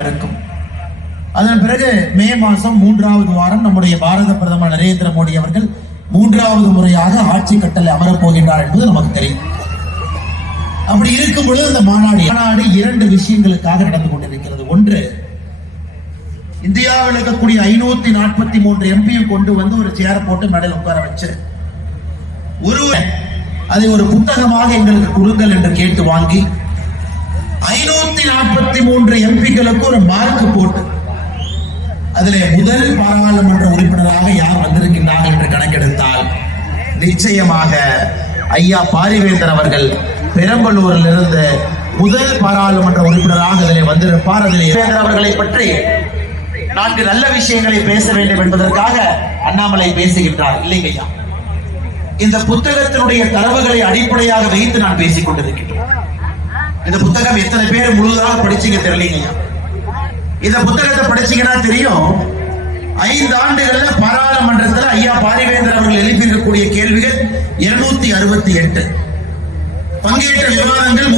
இருக்கும் அதன் பிறகு மே மாசம் மூன்றாவது வாரம் நம்முடைய பாரத பிரதமர் நரேந்திர மோடி அவர்கள் மூன்றாவது முறையாக ஆட்சி கட்டளை அமரப் போகின்றார் என்பது நமக்கு தெரியும். அப்படி இருக்கும் பொழுது இந்த மாநாடு மாநாடு இரண்டு விஷயங்களுக்காக நடந்து கொண்டிருக்கிறது. ஒன்று இந்தியாவில் இருக்கக்கூடிய ஐநூத்தி நாற்பத்தி மூன்று எம்பியும் கொண்டு வந்து ஒரு சேர் போட்டு மெடல் உட்கார வச்சு ஒருவர் அதை ஒரு புத்தகமாக எங்களுக்கு கொடுங்கள் என்று கேட்டு வாங்கி முன்னூத்தி நாற்பத்தி மூன்று எம்பிக்களுக்கு ஒரு மார்க் போட்டு அதிலே முதல் பாராளுமன்ற உறுப்பினராக யார் வந்திருக்கின்றார்கள் என்று கணக்கெடுத்தால் நிச்சயமாக ஐயா பாரிவேந்தர் அவர்கள் பெரம்பலூரில் இருந்து முதல் பாராளுமன்ற உறுப்பினராக அதில் வந்திருப்பார். அதில் அவர்களை பற்றி நான்கு நல்ல விஷயங்களை பேச வேண்டும் என்பதற்காக அண்ணாமலை பேசுகின்றார். இல்லைங்கய்யா இந்த புத்தகத்தினுடைய தரவுகளை அடிப்படையாக வைத்து நான் பேசிக் கொண்டிருக்கின்றேன். இந்த புத்தகம் எத்தனை பேர் முழுதாக படிச்சீங்க தெரியலீங்க இந்த புத்தகத்தை படிச்சீங்கன்னா தெரியும். ஐந்து ஆண்டுகள்ல பாராளுமன்றத்தில் ஐயா பாரிவேந்தர் அவர்கள் எழுப்பியிருக்கக்கூடிய கேள்விகள் இருநூத்தி அறுபத்தி எட்டு. பங்கேற்ற விவாதங்கள்